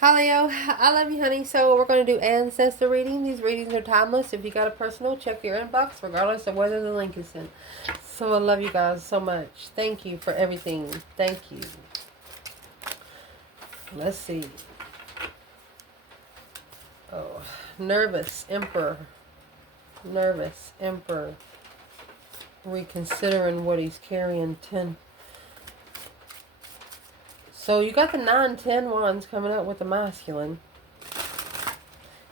Hi Leo, I love you, honey. So we're going to do Ancestor reading. These readings are timeless. If you got a personal, check your inbox, regardless of whether the link is sent. So I love you guys so much. Thank you for everything. Thank you. Let's see. Oh, nervous Emperor. Nervous Emperor. Reconsidering what he's carrying. 10. So you got the 9, 10 wands coming up with the masculine.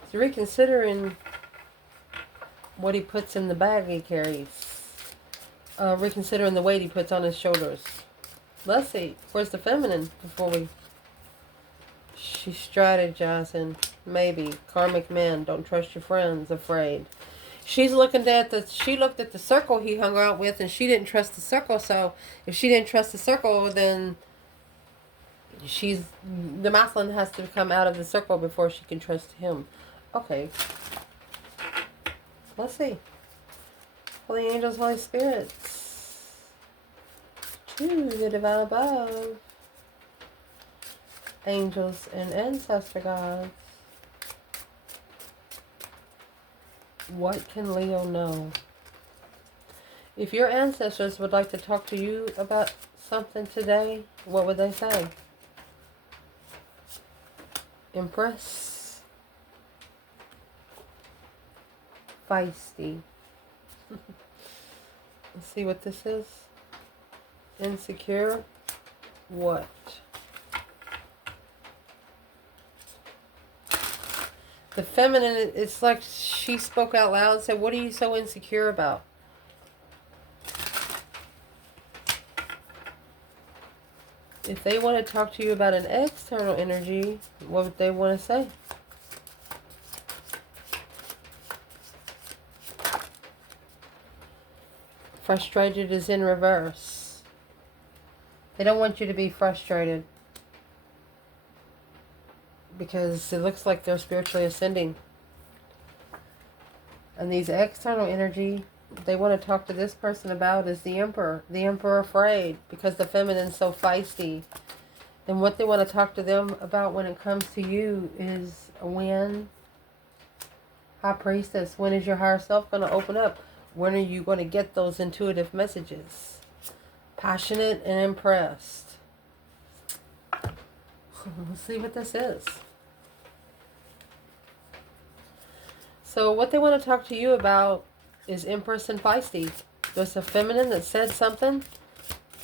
He's reconsidering what he puts in the bag he carries. Reconsidering the weight he puts on his shoulders. Let's see. Where's the feminine before we... She's strategizing. Maybe. Karmic man. Don't trust your friends. Afraid. She looked at the circle he hung out with, and she didn't trust the circle. So if she didn't trust the circle, then the masculine has to come out of the circle before she can trust him. Okay. Let's see. Holy angels, Holy spirits. To the divine above. Angels and ancestor gods. What can Leo know? If your ancestors would like to talk to you about something today, what would they say? Empress. Feisty. Let's see what this is. Insecure. What? The feminine, it's like she spoke out loud and said, what are you so insecure about? If they want to talk to you about an external energy, what would they want to say? Frustrated is in reverse. They don't want you to be frustrated, because it looks like they're spiritually ascending. And these external energy they want to talk to this person about is the Emperor. The Emperor afraid, because the feminine's so feisty. And what they want to talk to them about when it comes to you is when. High Priestess, when is your higher self going to open up? When are you going to get those intuitive messages? Passionate and impressed. Let's see what this is. So what they want to talk to you about is Empress and Feisty. There's a feminine that said something.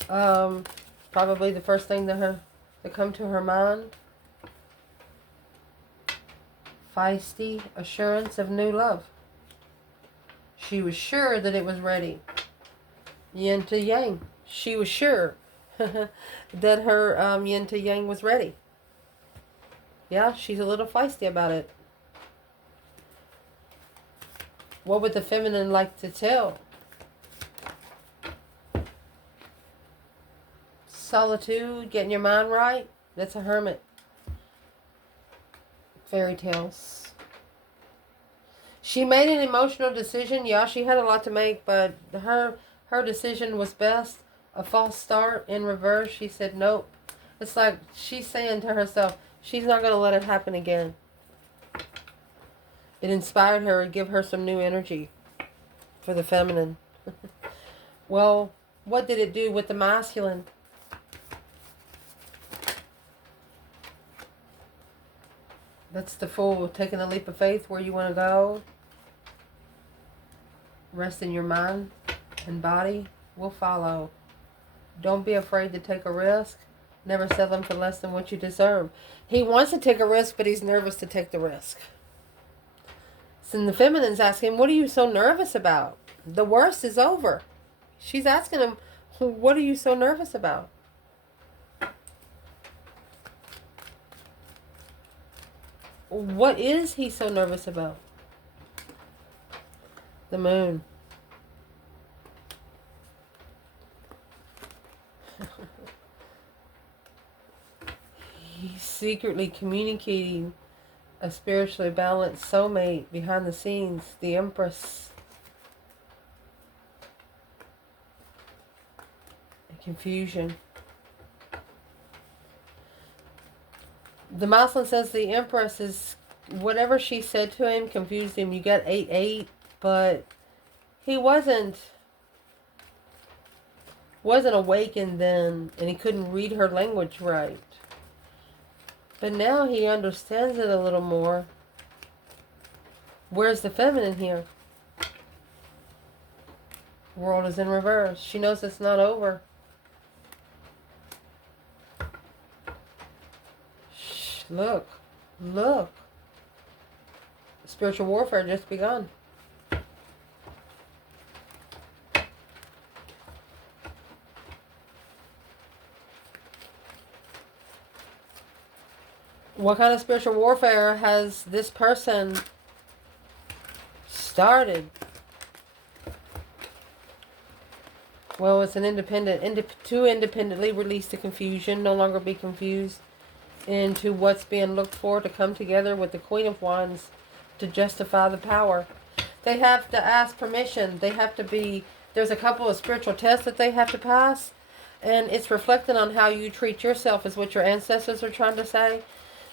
Probably the first thing that come to her mind. Feisty, assurance of new love. She was sure that it was ready. Yin to yang. She was sure that her yin to yang was ready. Yeah, she's a little feisty about it. What would the feminine like to tell? Solitude, getting your mind right. That's a hermit. Fairy tales. She made an emotional decision. Yeah, she had a lot to make, but her decision was best. A false start in reverse. She said nope. It's like she's saying to herself, she's not going to let it happen again. It inspired her and give her some new energy for the feminine. Well, what did it do with the masculine? That's the Fool, taking a leap of faith where you want to go. Rest in your mind and body will follow. Don't be afraid to take a risk. Never settle for less than what you deserve. He wants to take a risk, but he's nervous to take the risk. So the feminine's asking, what are you so nervous about? The worst is over. She's asking him, what are you so nervous about? What is he so nervous about? The Moon. He's secretly communicating a spiritually balanced soulmate behind the scenes, the Empress. Confusion. The Moslem says the Empress is, whatever she said to him confused him. You got 8-8, but he wasn't awakened then, and he couldn't read her language right. But now he understands it a little more. Where's the feminine here? World is in reverse. She knows it's not over. Shh, look. Look. Spiritual warfare just begun. What kind of spiritual warfare has this person started? Well, it's an to independently release the confusion, no longer be confused into what's being looked for, to come together with the Queen of Wands to justify the power. They have to ask permission. They have to be, there's a couple of spiritual tests that they have to pass, and it's reflecting on how you treat yourself, is what your ancestors are trying to say.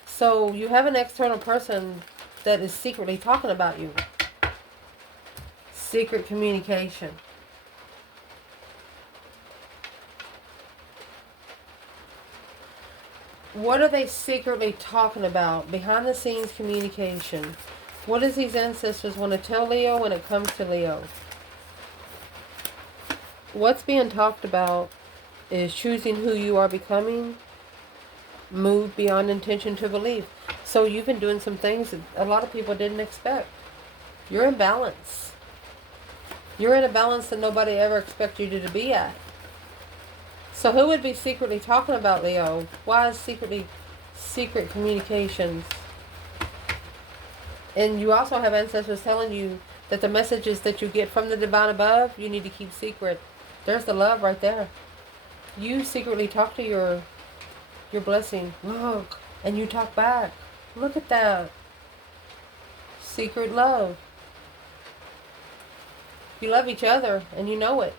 So you have an external person that is secretly talking about you. Secret communication. What are they secretly talking about? Behind the scenes communication. What does these ancestors want to tell Leo when it comes to Leo? What's being talked about is choosing who you are becoming. Move beyond intention to belief. So you've been doing some things that a lot of people didn't expect. You're in balance. You're in a balance that nobody ever expected you to be at. So who would be secretly talking about Leo? Why is secret communications? And you also have ancestors telling you that the messages that you get from the divine above, you need to keep secret. There's the love right there. You secretly talk to your blessing. Look. And you talk back. Look at that. Secret love. You love each other and you know it.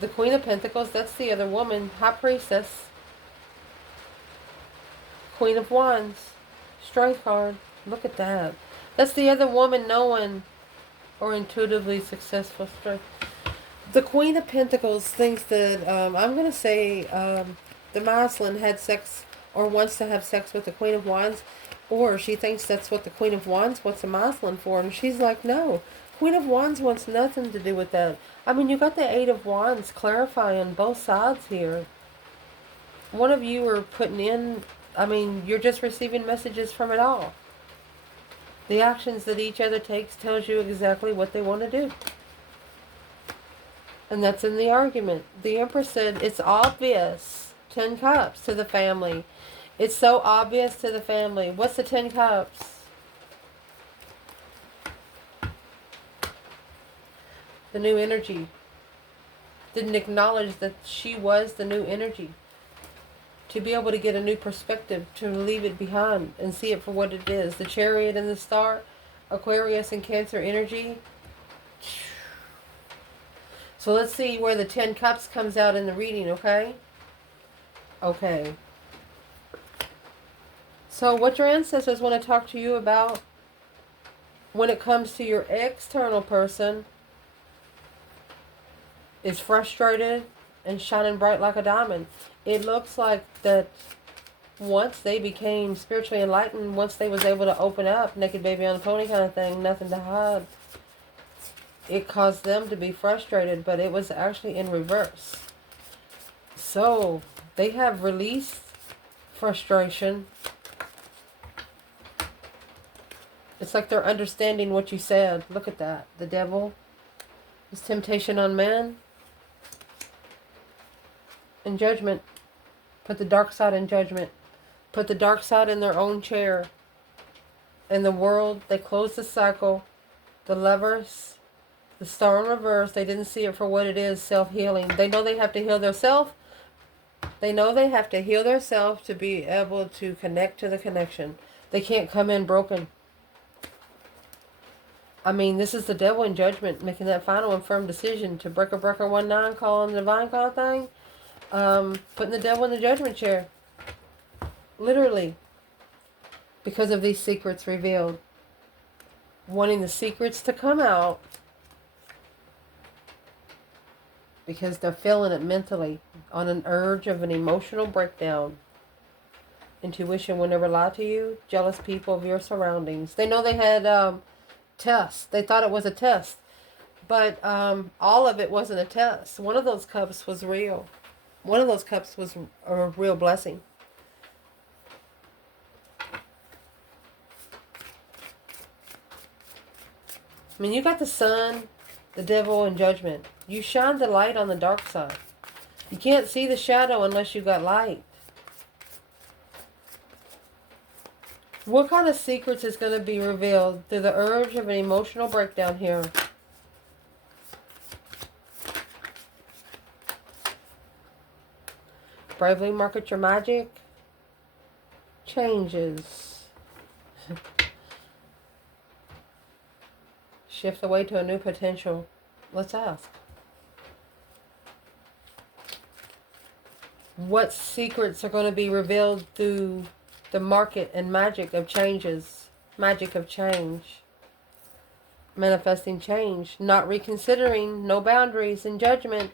The Queen of Pentacles, that's the other woman. High Priestess. Queen of Wands. Strength card. Look at that. That's the other woman knowing or intuitively successful strength. The Queen of Pentacles thinks that, I'm going to say, the Moslem had sex or wants to have sex with the Queen of Wands, or she thinks that's what the Queen of Wands wants a Moslem for, and she's like, no. Queen of Wands wants nothing to do with that. I mean, you got the Eight of Wands clarifying both sides here. One of you are putting in, I mean, you're just receiving messages from it all. The actions that each other takes tells you exactly what they want to do. And that's in the argument. The Empress said, it's obvious. 10 Cups to the family. It's so obvious to the family. What's the 10 Cups? The new energy. Didn't acknowledge that she was the new energy. To be able to get a new perspective, to leave it behind and see it for what it is. The Chariot and the Star, Aquarius and Cancer energy. So let's see where the 10 Cups comes out in the reading, okay? Okay. So what your ancestors want to talk to you about when it comes to your external person is frustrated and shining bright like a diamond. It looks like that once they became spiritually enlightened, once they was able to open up, naked baby on a pony kind of thing, nothing to hide, it caused them to be frustrated, but it was actually in reverse. So they have released frustration. It's like they're understanding what you said. Look at that. The devil is temptation on man. And judgment. Put the dark side in judgment. Put the dark side in their own chair. In the world, they close the cycle. The Lovers, the Star in reverse, they didn't see it for what it is, self-healing. They know they have to heal themselves. They know they have to heal themselves to be able to connect to the connection. They can't come in broken. I mean, this is the devil in judgment, making that final and firm decision to breaker 19, call on the divine kind of thing. Putting the devil in the judgment chair. Literally. Because of these secrets revealed. Wanting the secrets to come out. Because they're feeling it mentally. On an urge of an emotional breakdown. Intuition will never lie to you. Jealous people of your surroundings. They know they had tests. They thought it was a test. But all of it wasn't a test. One of those cups was real. One of those cups was a real blessing. I mean, you got the sun, the devil, and judgment. You shine the light on the dark side. You can't see the shadow unless you got light. What kind of secrets is going to be revealed through the urge of an emotional breakdown here? Bravely market your magic. Changes. Shift away to a new potential. Let's ask. What secrets are going to be revealed through the market and magic of changes? Magic of change. Manifesting change. Not reconsidering. No boundaries and judgment.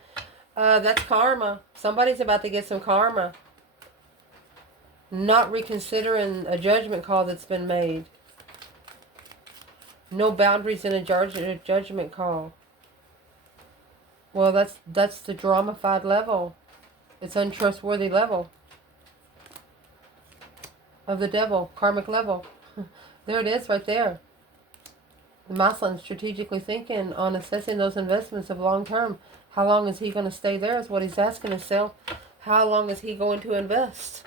That's karma. Somebody's about to get some karma. Not reconsidering a judgment call that's been made. No boundaries in a judgment call. Well, that's the dramified level. It's untrustworthy level of the devil, karmic level. There it is right there. The masculine strategically thinking on assessing those investments of long term. How long is he going to stay there is what he's asking himself. How long is he going to invest?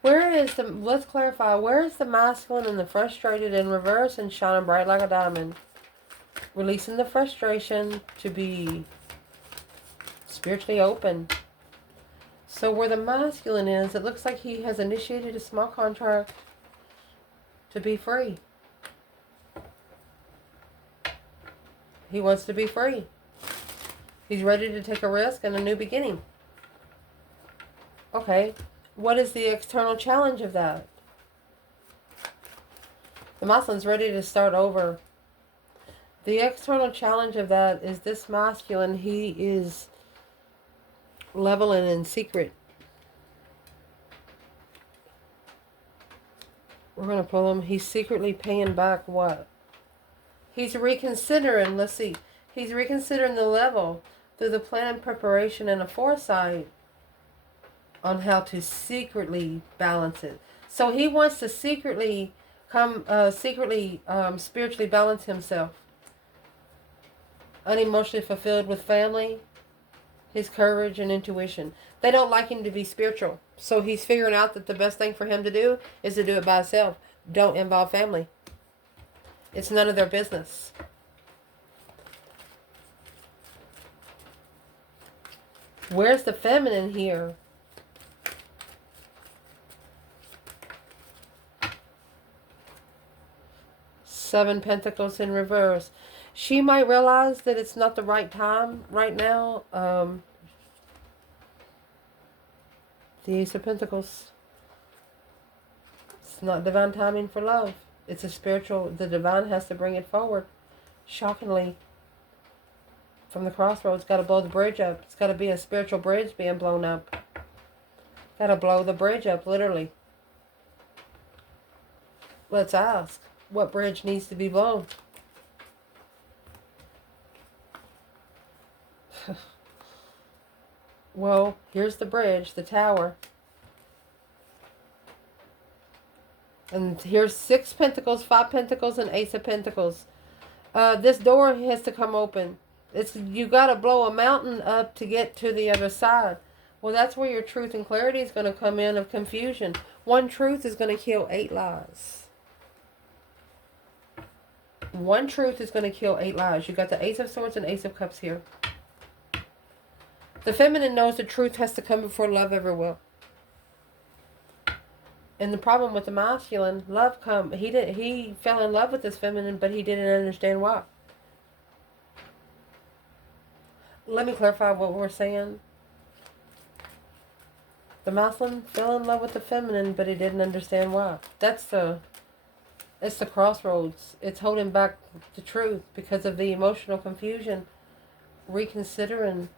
Where is the, let's clarify, where is the masculine and the frustrated in reverse and shining bright like a diamond? Releasing the frustration to be spiritually open. So where the masculine is, it looks like he has initiated a small contract to be free. He wants to be free. He's ready to take a risk and a new beginning. Okay. What is the external challenge of that? The masculine's ready to start over. The external challenge of that is this masculine, he is leveling in secret. We're going to pull him. He's secretly paying back what? He's reconsidering, let's see. He's reconsidering the level through the plan, preparation, and a foresight on how to secretly balance it. So he wants to secretly spiritually balance himself. Unemotionally fulfilled with family, his courage and intuition. They don't like him to be spiritual. So he's figuring out that the best thing for him to do is to do it by himself. Don't involve family. It's none of their business. Where's the feminine here? Seven Pentacles in reverse. She might realize that it's not the right time right now. The Ace of Pentacles. It's not divine timing for love. It's a spiritual, the divine has to bring it forward. Shockingly. From the crossroads, got to blow the bridge up. It's got to be a spiritual bridge being blown up. Got to blow the bridge up, literally. Let's ask. What bridge needs to be blown? Well, here's the bridge, the tower. And here's 6 Pentacles, 5 Pentacles, and Ace of Pentacles. This door has to come open. You got to blow a mountain up to get to the other side. Well, that's where your truth and clarity is going to come in of confusion. One truth is going to kill 8 lies. One truth is going to kill 8 lies. You got the Ace of Swords and Ace of Cups here. The feminine knows the truth has to come before love ever will. And the problem with the masculine, he fell in love with this feminine, but he didn't understand why. let me clarify what we're saying. The masculine fell in love with the feminine, but he didn't understand why. It's the crossroads. It's holding back the truth because of the emotional confusion, reconsidering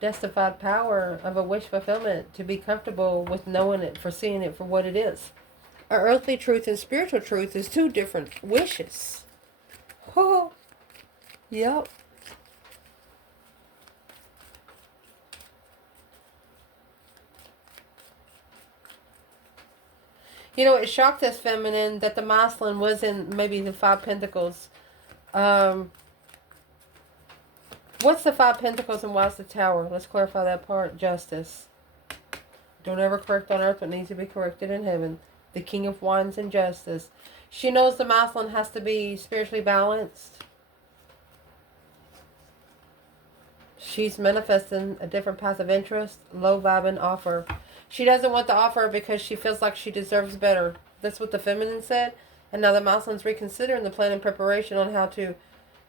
justified power of a wish fulfillment to be comfortable with knowing it, for seeing it for what it is. Our earthly truth and spiritual truth is two different wishes. Oh, yep. You know, it shocked us feminine that the masculine was in maybe the Five Pentacles. What's the Five Pentacles and why's the Tower? Let's clarify that part. Justice. Don't ever correct on earth what needs to be corrected in heaven. The King of Wands and Justice. She knows the masculine has to be spiritually balanced. She's manifesting a different path of interest, low vibing offer. She doesn't want the offer because she feels like she deserves better. That's what the feminine said. And now the masculine's reconsidering the plan and preparation on how to...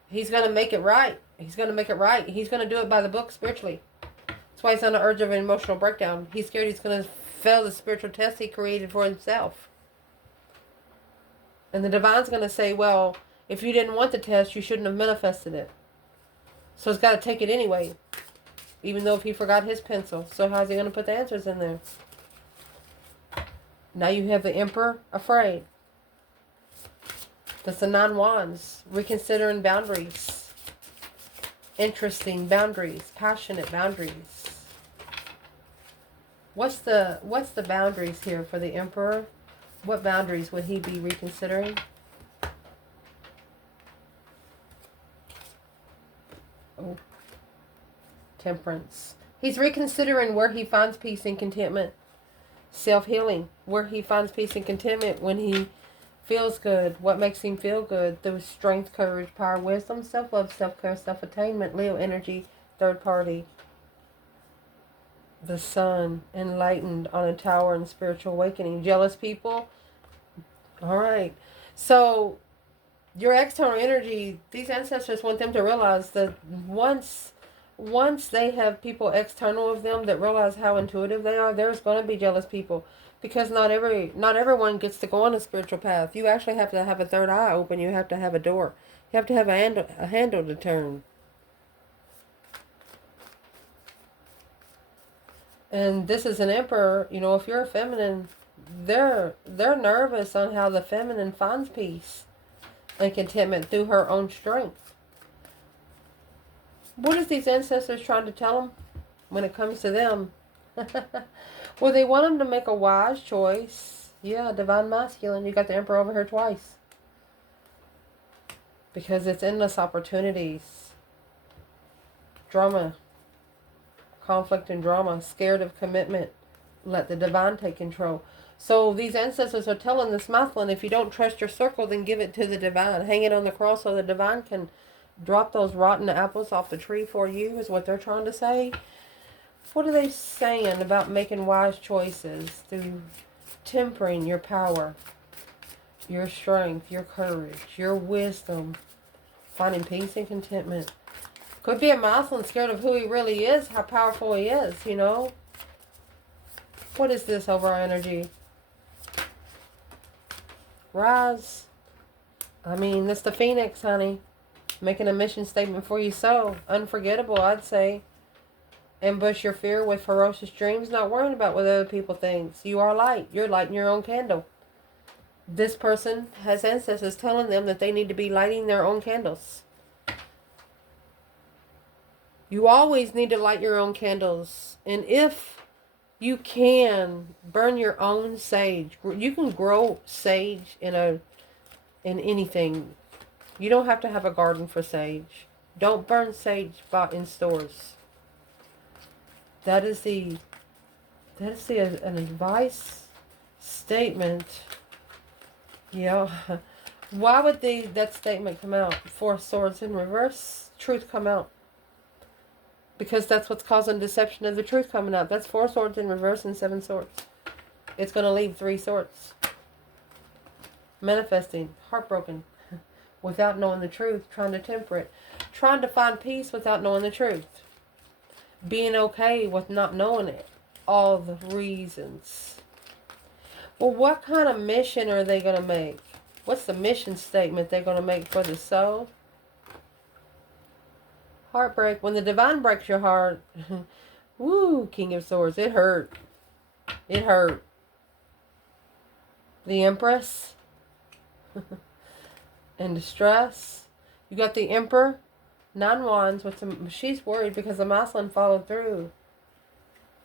He's going to make it right. He's going to make it right. He's going to do it by the book spiritually. That's why he's on the urge of an emotional breakdown. He's scared he's going to fail the spiritual test he created for himself. And the divine's going to say, well, if you didn't want the test, you shouldn't have manifested it. So he's got to take it anyway. Even though if he forgot his pencil. So how's he going to put the answers in there? Now you have the Emperor afraid. That's the Nine Wands. Reconsidering boundaries. Interesting boundaries. Passionate boundaries. What's the boundaries here for the Emperor? What boundaries would he be reconsidering? Oh. Temperance. He's reconsidering where he finds peace and contentment. Self-healing. Where he finds peace and contentment when he feels good. What makes him feel good. Through strength, courage, power, wisdom, self-love, self-care, self-attainment. Leo energy. Third party. The sun. Enlightened on a tower and spiritual awakening. Jealous people. Alright. So, your external energy, these ancestors want them to realize that once they have people external of them that realize how intuitive they are, there's going to be jealous people. Because not everyone gets to go on a spiritual path. You actually have to have a third eye open. You have to have a door. You have to have a handle to turn. And this is an Emperor. You know, if you're a feminine, they're nervous on how the feminine finds peace and contentment through her own strength. What is these ancestors trying to tell them when it comes to them? Well, they want them to make a wise choice. Yeah, divine masculine. You got the Emperor over here twice. Because it's endless opportunities. Drama. Conflict and drama. Scared of commitment. Let the divine take control. So these ancestors are telling this masculine, if you don't trust your circle, then give it to the divine. Hang it on the cross so the divine can drop those rotten apples off the tree for you, is what they're trying to say. What are they saying about making wise choices through tempering your power, your strength, your courage, your wisdom, finding peace and contentment? Could be a masculine scared of who he really is, how powerful he is, you know. What is this over our energy? Rise. I mean, that's the Phoenix, honey. Making a mission statement for you. So unforgettable, I'd say. Ambush your fear with ferocious dreams, not worrying about what other people think. You are light. You're lighting your own candle. This person has ancestors telling them that they need to be lighting their own candles. You always need to light your own candles. And if you can burn your own sage, you can grow sage in anything. You don't have to have a garden for sage. Don't burn sage bought in stores. That is an advice statement. Yeah. Why would that statement come out? Four swords in reverse. Truth come out. Because that's what's causing deception of the truth coming out. That's 4 swords in reverse and 7 swords. It's going to leave 3 swords. Manifesting. Heartbroken. Without knowing the truth. Trying to temper it. trying to find peace without knowing the truth. Being okay with not knowing it. All the reasons. Well, what kind of mission are they going to make? What's the mission statement they're going to make for the soul? Heartbreak. When the divine breaks your heart, woo, King of Swords, it hurt. It hurt. The Empress. In distress. You got the Emperor. 9 Wands. She's worried because the masculine followed through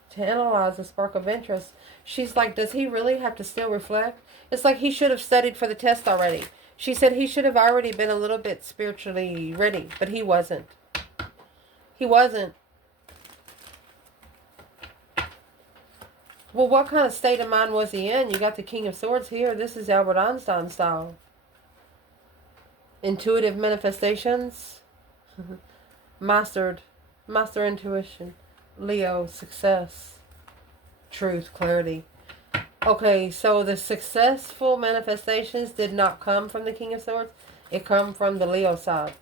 to analyze the spark of interest. She's like, does he really have to still reflect? It's like he should have studied for the test already. She said he should have already been a little bit spiritually ready, but he wasn't. He wasn't. Well, what kind of state of mind was he in? You got the King of Swords here. This is Albert Einstein style. Intuitive manifestations. Master intuition. Leo, success. Truth, clarity. Okay, so the successful manifestations did not come from the King of Swords. It come from the Leo side.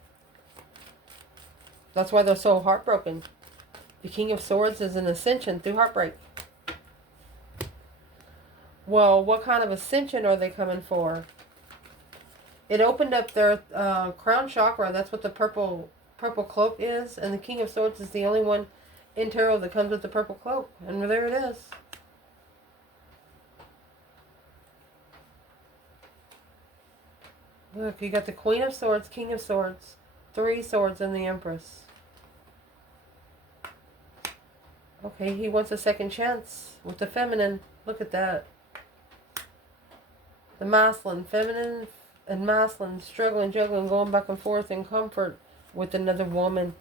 That's why they're so heartbroken. The King of Swords is an ascension through heartbreak. Well, what kind of ascension are they coming for? It opened up their crown chakra. That's what the purple cloak is. And the King of Swords is the only one in tarot that comes with the purple cloak. And there it is. Look, you got the Queen of Swords, King of Swords, 3 swords, and the Empress. Okay, he wants a second chance with the feminine. Look at that. The masculine, feminine, and masculine, struggling, juggling, going back and forth in comfort with another woman.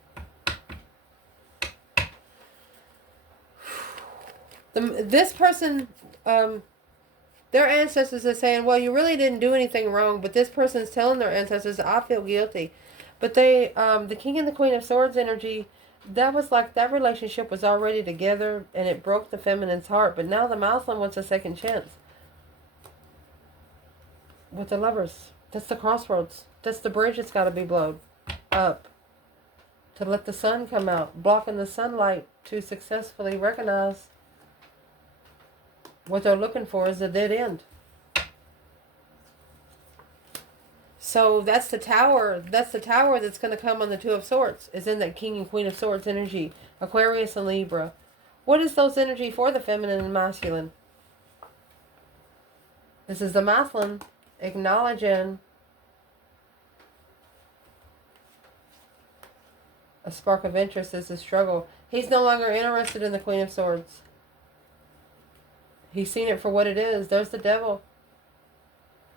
This person, their ancestors are saying, well, you really didn't do anything wrong, but this person's telling their ancestors, I feel guilty. But they, the King and the Queen of Swords energy, that was like, that relationship was already together, and it broke the feminine's heart. But now the masculine wants a second chance. With the Lovers. That's the crossroads. That's the bridge that's got to be blown up. To let the sun come out. Blocking the sunlight to successfully recognize what they're looking for is a dead end. So that's the tower. That's the tower that's going to come on the Two of Swords. Is in that King and Queen of Swords energy. Aquarius and Libra. What is those energy for the feminine and masculine? This is the masculine. Acknowledging a spark of interest is a struggle. He's no longer interested in the Queen of Swords. He's seen it for what it is. There's the devil.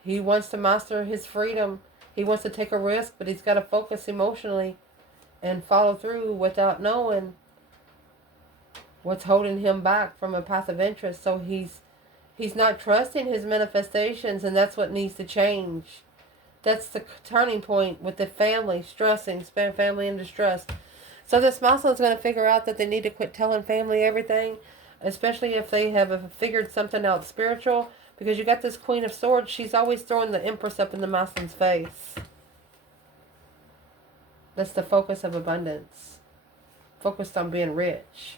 He wants to master his freedom. He wants to take a risk, but he's got to focus emotionally and follow through without knowing what's holding him back from a path of interest. So he's not trusting his manifestations, and that's what needs to change. That's the turning point with the family stressing, family in distress. So this masculine is going to figure out that they need to quit telling family everything, especially if they have figured something out spiritual, because you got this Queen of Swords. She's always throwing the Empress up in the masculine's face. That's the focus of abundance. Focused on being rich.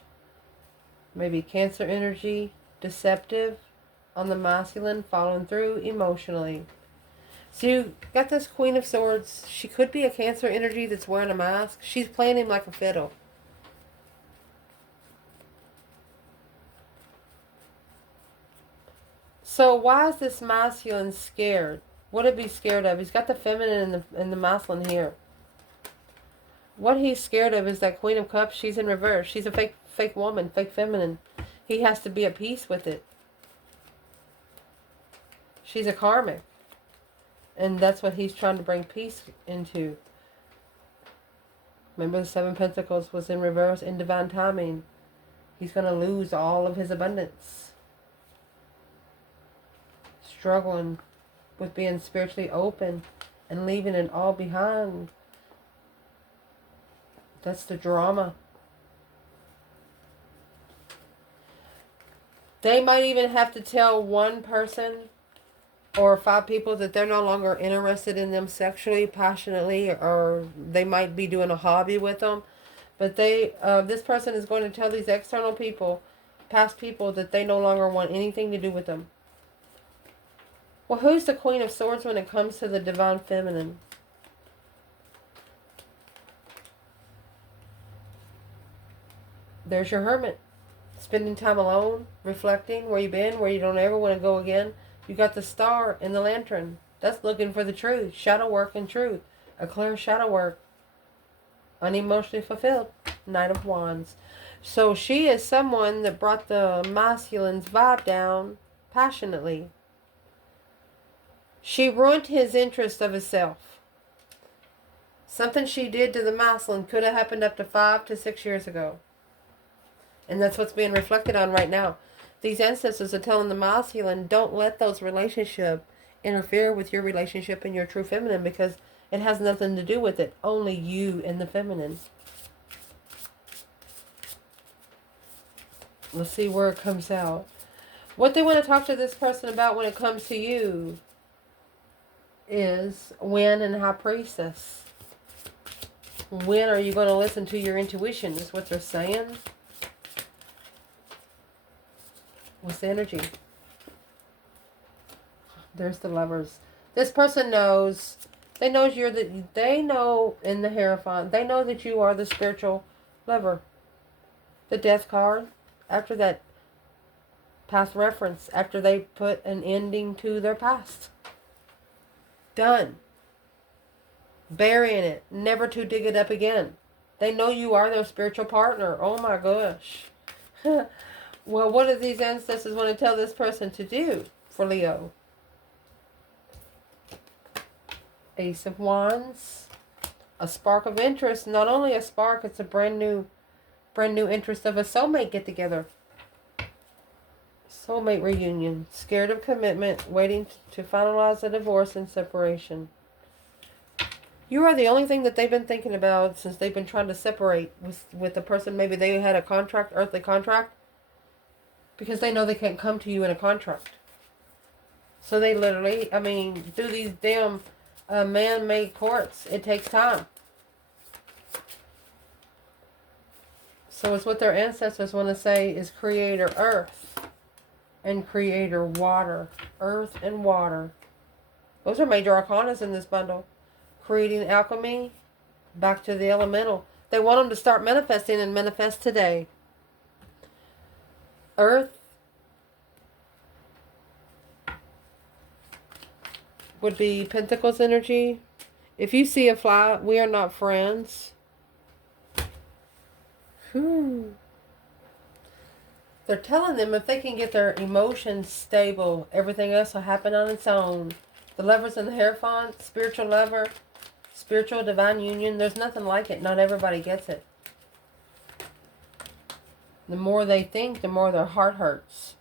Maybe Cancer energy, deceptive. On the masculine, following through emotionally. So you got this Queen of Swords. She could be a Cancer energy that's wearing a mask. She's playing him like a fiddle. So why is this masculine scared? What would he be scared of? He's got the feminine and the masculine here. What he's scared of is that Queen of Cups. She's in reverse. She's a fake woman, fake feminine. He has to be at peace with it. She's a karmic. And that's what he's trying to bring peace into. Remember the 7 Pentacles was in reverse in divine timing. He's going to lose all of his abundance. Struggling with being spiritually open and leaving it all behind. That's the drama. They might even have to tell one person or 5 people that they're no longer interested in them sexually, passionately, or they might be doing a hobby with them. But this person is going to tell these external people, past people, that they no longer want anything to do with them. Well, who's the Queen of Swords when it comes to the Divine Feminine? There's your Hermit. Spending time alone, reflecting where you've been, where you don't ever want to go again. You got the Star and the Lantern. That's looking for the truth. Shadow work and truth. A clear shadow work. Unemotionally fulfilled. Knight of Wands. So she is someone that brought the masculine's vibe down passionately. She ruined his interest of himself. Something she did to the masculine could have happened up to 5 to 6 years ago. And that's what's being reflected on right now. These ancestors are telling the masculine, don't let those relationships interfere with your relationship and your true feminine, because it has nothing to do with it. Only you and the feminine. Let's see where it comes out. What they want to talk to this person about when it comes to you is when and High Priestess. When are you going to listen to your intuition is what they're saying. What's the energy? There's the Lovers. This person knows. They know in the Hierophant, they know that you are the spiritual lover. The Death card, after that past reference, after they put an ending to their past. Done. Burying it, never to dig it up again. They know you are their spiritual partner. Oh my gosh. Well, what do these ancestors want to tell this person to do for Leo? Ace of Wands. A spark of interest. Not only a spark, it's a brand new interest of a soulmate get together. Soulmate reunion. Scared of commitment. Waiting to finalize a divorce and separation. You are the only thing that they've been thinking about since they've been trying to separate with the person. Maybe they had a contract, earthly contract. Because they know they can't come to you in a contract. So they literally, through these damn man-made courts, it takes time. So it's what their ancestors want to say is Creator Earth and Creator Water. Earth and water. Those are major arcanas in this bundle. Creating alchemy, back to the elemental. They want them to start manifesting and manifest today. Earth would be Pentacles energy. If you see a fly, we are not friends. They're telling them if they can get their emotions stable, everything else will happen on its own. The Lovers and the Hierophant, spiritual lover, spiritual divine union. There's nothing like it. Not everybody gets it. The more they think, the more their heart hurts.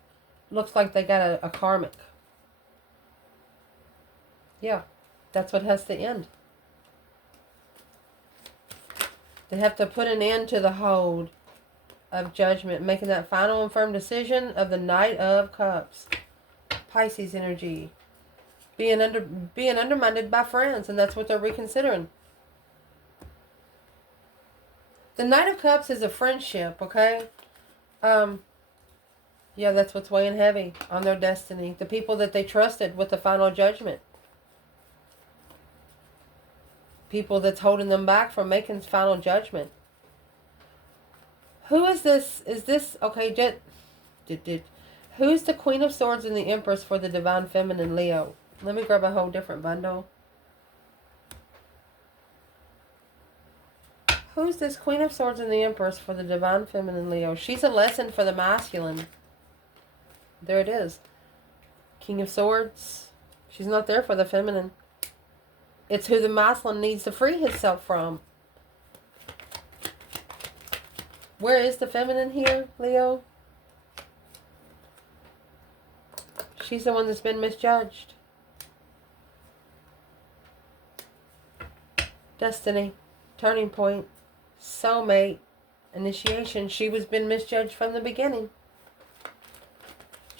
Looks like they got a karmic. Yeah, that's what has to end. They have to put an end to the hold of judgment, making that final and firm decision of the Knight of Cups. Pisces energy. Being undermined by friends, and that's what they're reconsidering. The Knight of Cups is a friendship, okay? Yeah, that's what's weighing heavy on their destiny. The people that they trusted with the final judgment. People that's holding them back from making final judgment. Who is this? Is this, okay, who's the Queen of Swords and the Empress for the Divine Feminine Leo? Let me grab a whole different bundle. Who's this Queen of Swords and the Empress for the Divine Feminine Leo? She's a lesson for the masculine. There it is. King of Swords. She's not there for the feminine. It's who the masculine needs to free himself from. Where is the feminine here, Leo? She's the one that's been misjudged. Destiny. Turning point. Soulmate. Initiation. She was been misjudged from the beginning.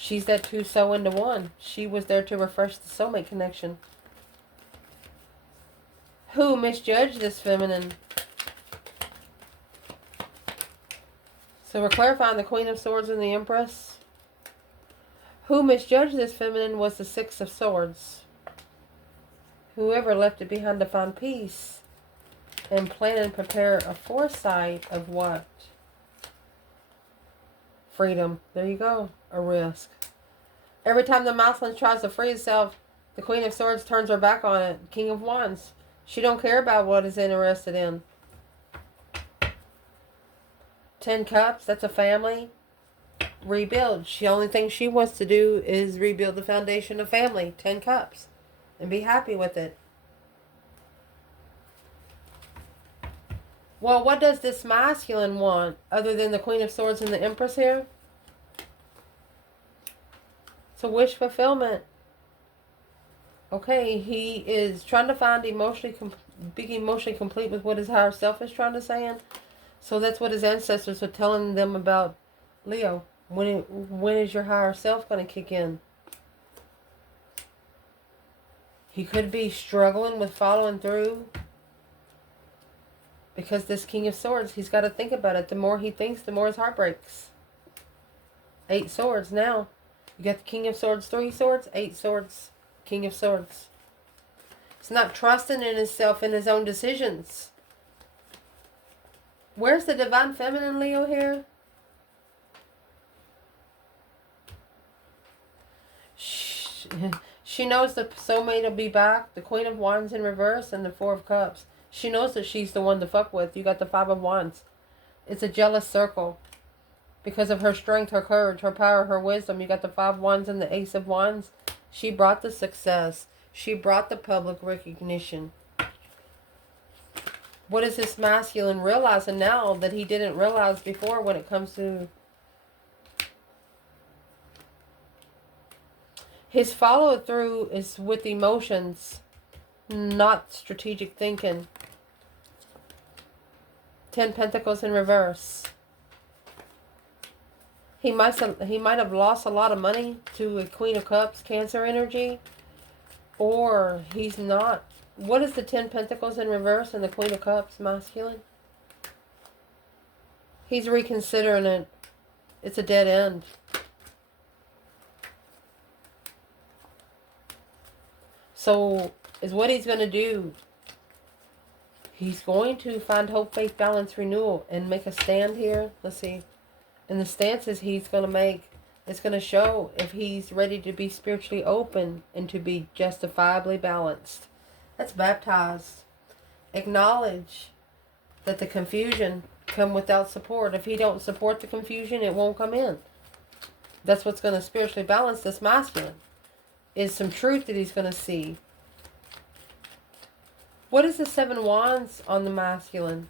She's that two soul into one. She was there to refresh the soulmate connection. Who misjudged this feminine? So we're clarifying the Queen of Swords and the Empress. Who misjudged this feminine was the Six of Swords. Whoever left it behind to find peace and plan and prepare a foresight of what? Freedom. There you go. A risk. Every time the masculine tries to free itself, the Queen of Swords turns her back on it. King of Wands. She don't care about what it's interested in. 10 Cups. That's a family. Rebuild. The only thing she wants to do is rebuild the foundation of family. 10 Cups. And be happy with it. Well, what does this masculine want other than the Queen of Swords and the Empress here? It's a wish fulfillment. Okay, he is trying to find being emotionally complete with what his higher self is trying to say. So that's what his ancestors are telling them about Leo. When is your higher self going to kick in? He could be struggling with following through. Because this King of Swords, he's got to think about it. The more he thinks, the more his heart breaks. 8 swords now. You got the King of Swords, 3 swords, 8 swords, King of Swords. He's not trusting in himself and his own decisions. Where's the Divine Feminine, Leo, here? She knows the soulmate will be back. The Queen of Wands in reverse and the 4 of Cups. She knows that she's the one to fuck with. You got the 5 of Wands. It's a jealous circle. Because of her strength, her courage, her power, her wisdom. You got the 5 Wands and the Ace of Wands. She brought the success. She brought the public recognition. What is this masculine realizing now that he didn't realize before when it comes to his follow through is with emotions, not strategic thinking. 10 Pentacles in reverse. He might have lost a lot of money to a Queen of Cups, Cancer energy. Or he's not. What is the 10 Pentacles in reverse and the Queen of Cups, masculine? He's reconsidering it. It's a dead end. So, is what he's going to do. He's going to find hope, faith, balance, renewal, and make a stand here. Let's see. And the stances he's going to make, it's going to show if he's ready to be spiritually open and to be justifiably balanced. That's baptized. Acknowledge that the confusion come without support. If he don't support the confusion, it won't come in. That's what's going to spiritually balance this masculine. Is some truth that he's going to see. What is the 7 Wands on the masculine?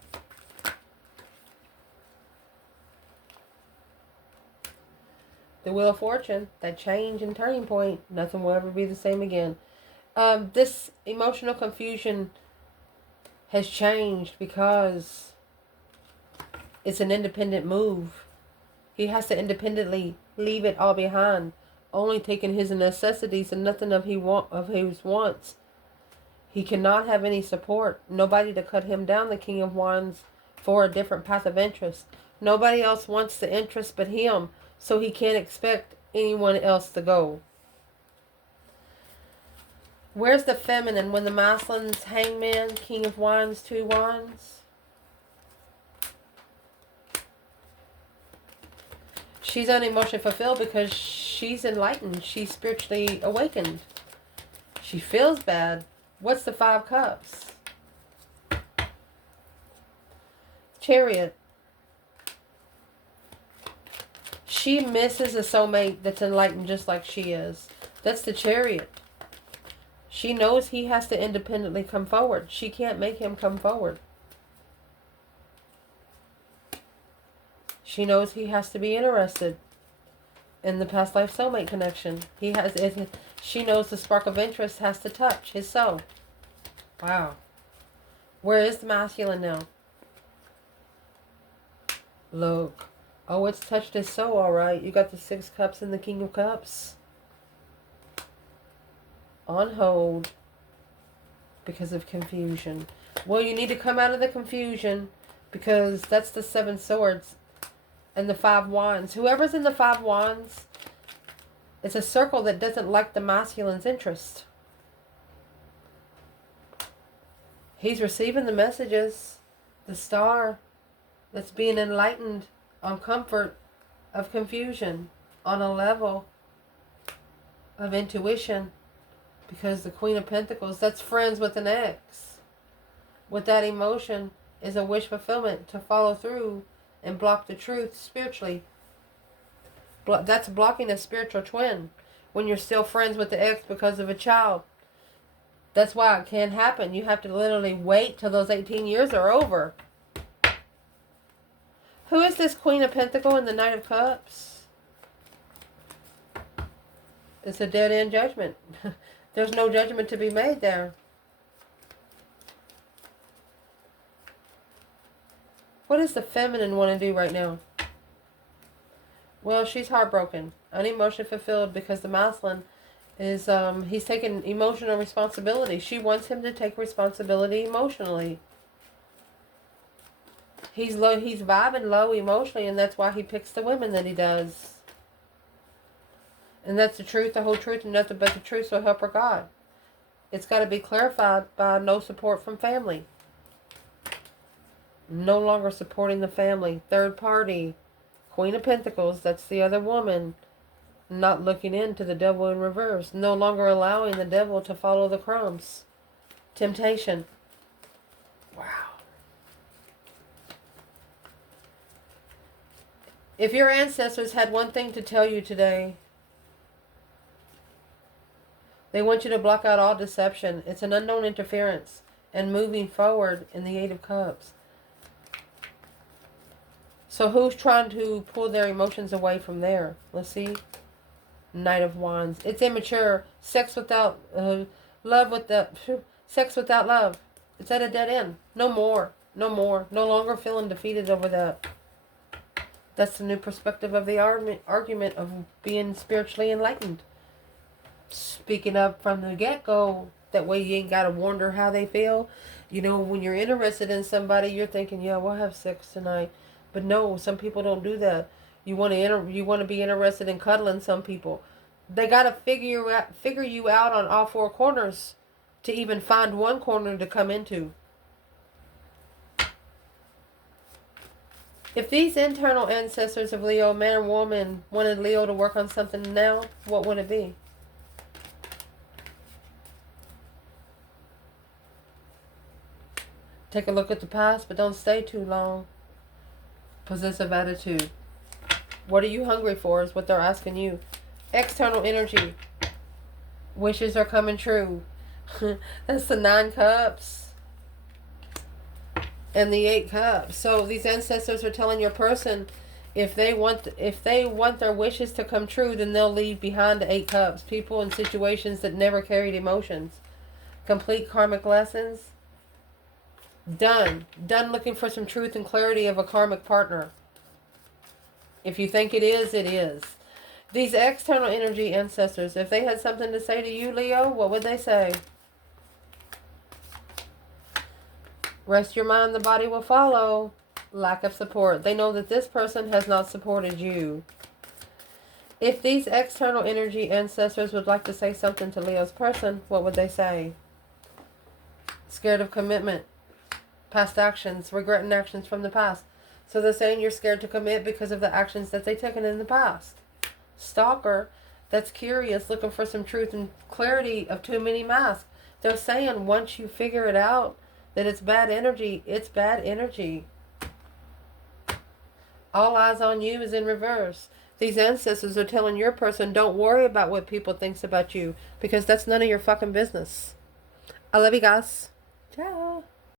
The Wheel of Fortune, that change and turning point. Nothing will ever be the same again. This emotional confusion has changed because it's an independent move. He has to independently leave it all behind, only taking his necessities and nothing of his wants. He cannot have any support. Nobody to cut him down, the King of Wands, for a different path of interest. Nobody else wants the interest but him, so he can't expect anyone else to go. Where's the feminine when the masculine's Hangman, King of Wands, 2 Wands? She's unemotionally fulfilled because she's enlightened. She's spiritually awakened. She feels bad. What's the 5 Cups? Chariot. She misses a soulmate that's enlightened just like she is. That's the Chariot. She knows he has to independently come forward. She can't make him come forward. She knows he has to be interested in the past life soulmate connection. She knows the spark of interest has to touch his soul. Wow. Where is the masculine now? Look. Oh, it's touched his soul, all right. You got the 6 cups and the King of Cups. On hold. Because of confusion. Well, you need to come out of the confusion. Because that's the 7 swords. And the 5 wands. Whoever's in the 5 wands. It's a circle that doesn't like the masculine's interest. He's receiving the messages. The star that's being enlightened on comfort of confusion. On a level of intuition. Because the Queen of Pentacles, that's friends with an ex. With that emotion is a wish fulfillment to follow through and block the truth spiritually. That's blocking a spiritual twin when you're still friends with the ex because of a child. That's why it can't happen. You have to literally wait till those 18 years are over. Who is this Queen of Pentacles and the Knight of Cups? It's a dead-end judgment. There's no judgment to be made there. What does the feminine want to do right now? Well, she's heartbroken, unemotionally fulfilled because the masculine is, he's taking emotional responsibility. She wants him to take responsibility emotionally. He's vibing low emotionally, and that's why he picks the women that he does. And that's the truth, the whole truth, and nothing but the truth, so help her God. It's got to be clarified by no support from family. No longer supporting the family. Third party. Queen of Pentacles, that's the other woman. Not looking into the devil in reverse. No longer allowing the devil to follow the crumbs. Temptation. Wow. If your ancestors had one thing to tell you today, they want you to block out all deception. It's an unknown interference. And moving forward in the 8 of Cups. So who's trying to pull their emotions away from there? Let's see. Knight of Wands. It's immature. Sex without love with the sex without love. It's at a dead end. No more. No more. No longer feeling defeated over that. That's the new perspective of the argument of being spiritually enlightened. Speaking up from the get-go. That way you ain't got to wonder how they feel. You know, when you're interested in somebody, you're thinking, yeah, we'll have sex tonight. But no, some people don't do that. You want to be interested in cuddling some people. They got to figure you out on all 4 corners to even find one corner to come into. If these internal ancestors of Leo, man or woman, wanted Leo to work on something now, what would it be? Take a look at the past, but don't stay too long. Possessive attitude. What are you hungry for is what they're asking you. External energy. Wishes are coming true. That's the 9 cups. And the 8 cups. So these ancestors are telling your person if they want their wishes to come true, then they'll leave behind the 8 cups. People in situations that never carried emotions. Complete karmic lessons. Done looking for some truth and clarity of a karmic partner. If you think it is, it is. These external energy ancestors, if they had something to say to you, Leo, what would they say? Rest your mind, the body will follow. Lack of support. They know that this person has not supported you. If these external energy ancestors would like to say something to Leo's person, what would they say? Scared of commitment. Past actions, regretting actions from the past. So they're saying you're scared to commit because of the actions that they've taken in the past. Stalker, that's curious, looking for some truth and clarity of too many masks. They're saying once you figure it out that it's bad energy, it's bad energy. All eyes on you is in reverse. These ancestors are telling your person, don't worry about what people thinks about you because that's none of your fucking business. I love you guys. Ciao.